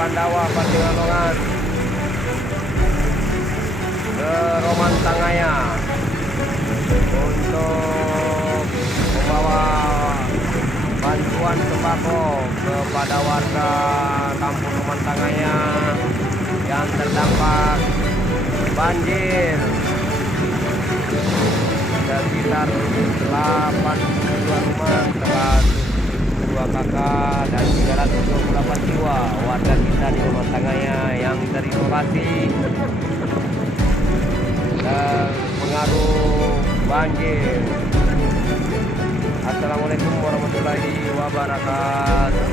Pandawa Patigalongan ke Roman Tangaya untuk membawa bantuan sembako kepada warga Kampung Roman Tangaya yang terdampak banjir sekitar 82 rumah terhadap 2 kakak dan 328 jiwa warga kita di Roman Tangaya yang terisolasi pengaruh banjir. Assalamualaikum warahmatullahi wabarakatuh.